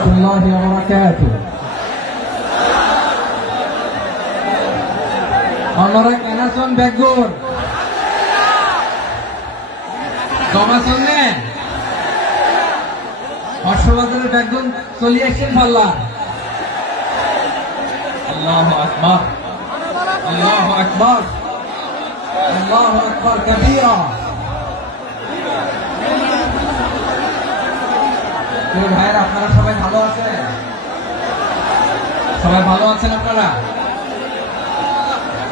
warahmatullahi wabarakatuh. Onore kenason begur. Komason ne? Hoshobazar begun solution falla. Allahu Akbar. Allahu Akbar. Allahu Akbar kabira. ভাইরা আপনারা সবাই ভালো আছেন? সবাই ভালো আছেন আপনারা?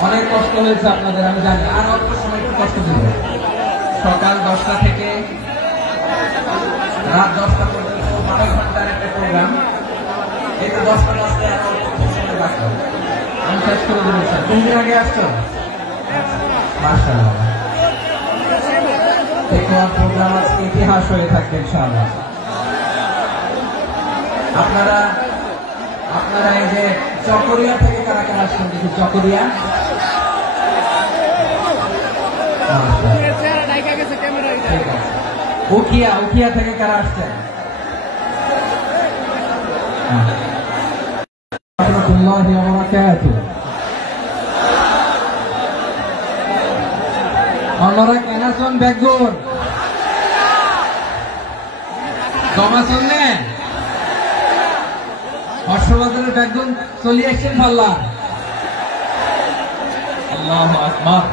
অনেক কষ্ট হয়েছে আপনাদের আমি জানি, আর অল্প সময় একটু কষ্ট দিব। সকাল 10টা থেকে রাত 10টা পর্যন্ত 12 ঘন্টার একটা প্রোগ্রাম। এই তো 10টা বাজতে আর অল্প সময় বাকি, আমি শেষ করে দেবো। স্যার কোন দিন আগে আসছো? মাশাআল্লাহ, দেখুন প্রোগ্রাম আজকে ইতিহাস হয়ে থাকবে ইনশাআল্লাহ। আপনারা এই যে চকরিয়া থেকে কারা কারা আসছেন দেখি? চকরিয়া, উখিয়া থেকে কারা আসছেন? warahmatullahi wabarakatuh. Onore kenason begur. Komason ne? Hoshobazar begun solution falla. Allahu Akbar.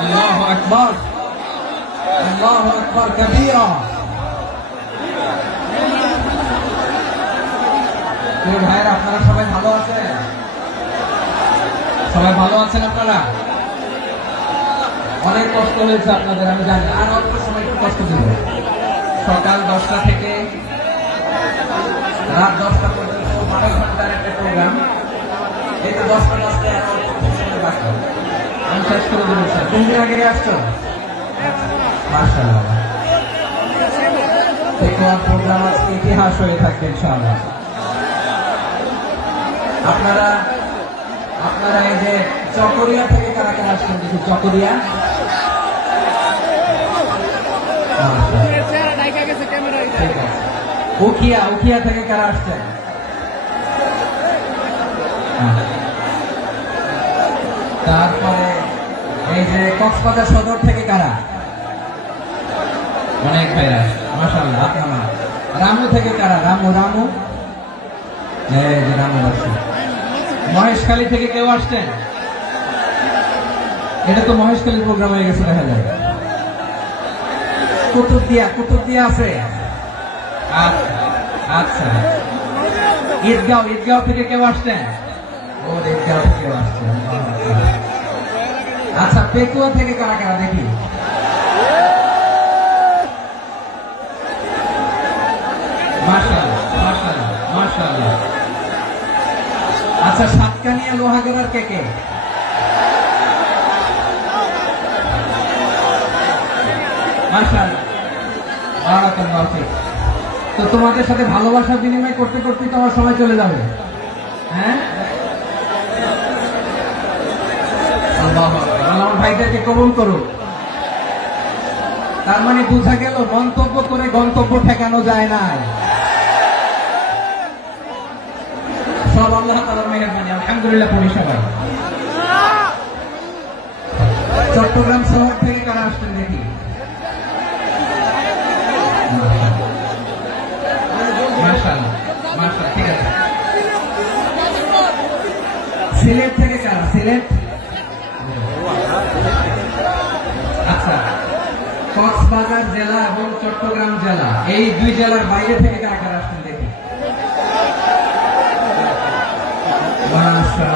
Allahu Akbar. Allahu Akbar kabira. ভাইরা আপনারা সবাই ভালো আছেন? সবাই ভালো আছেন আপনারা? অনেক কষ্ট হয়েছে আপনাদের আমি জানি, আর অল্প সময় একটু কষ্ট দিব। সকাল 10টা থেকে রাত 10টা পর্যন্ত 12 ঘন্টার একটা প্রোগ্রাম। এই তো 10টা বাজতে আর অল্প সময় বাকি, আমি শেষ করে দেবো। স্যার কোন দিন আগে আসছো? মাশাআল্লাহ, দেখুন প্রোগ্রাম আজকে ইতিহাস হয়ে থাকবে ইনশাআল্লাহ। আপনারা এই যে চকরিয়া থেকে কারা কারা আসছেন দেখি? চকরিয়া, উখিয়া থেকে কারা আসছেন? তারপরে এই যে কক্সবাজার সদর থেকে কারা? অনেক ভাইরা মাশাআল্লাহ। আপনারা রামু থেকে কারা? রামু রামু আসছে। মহেশখালী থেকে কেউ আসছেন? এটা তো মহেশখালীর প্রোগ্রাম হয়ে গেছে দেখা যায়। কুতুবদিয়া আছে। আচ্ছা, ঈদগাঁও থেকে কেউ আসছেন? ও ঈদগাঁও থেকে আসছেন। আচ্ছা, পেকুয়া থেকে কারা কারা দেখি? মাশাআল্লাহ। আচ্ছা, সাতকানিয়া লোহাগড়ার কে? মাশাআল্লাহ, বারাকাল্লাহু ফিক। তো তোমাদের সাথে ভালোবাসা বিনিময় করতে করতে তো আমার সময় চলে যাবে। হ্যাঁ, আল্লাহু আকবার। আল্লাহ ভাইটাকে কবুল করুন। তার মানে বোঝা গেল মন্তব্য করে গন্তব্য ঠেকানো যায় না। সব আল্লাহ তাআলার মেহেরবানি, আলহামদুলিল্লাহ। পড়ি সবাই। চট্টগ্রাম শহর থেকে কারা আসছেন দেখি? মাশাআল্লাহ, ঠিক আছে। সিলেট থেকে কারা? সিলেট, আচ্ছা। কক্সবাজার জেলা এবং চট্টগ্রাম জেলা, এই দুই জেলার বাইরে থেকে কারা কারা আসছেন দেখি?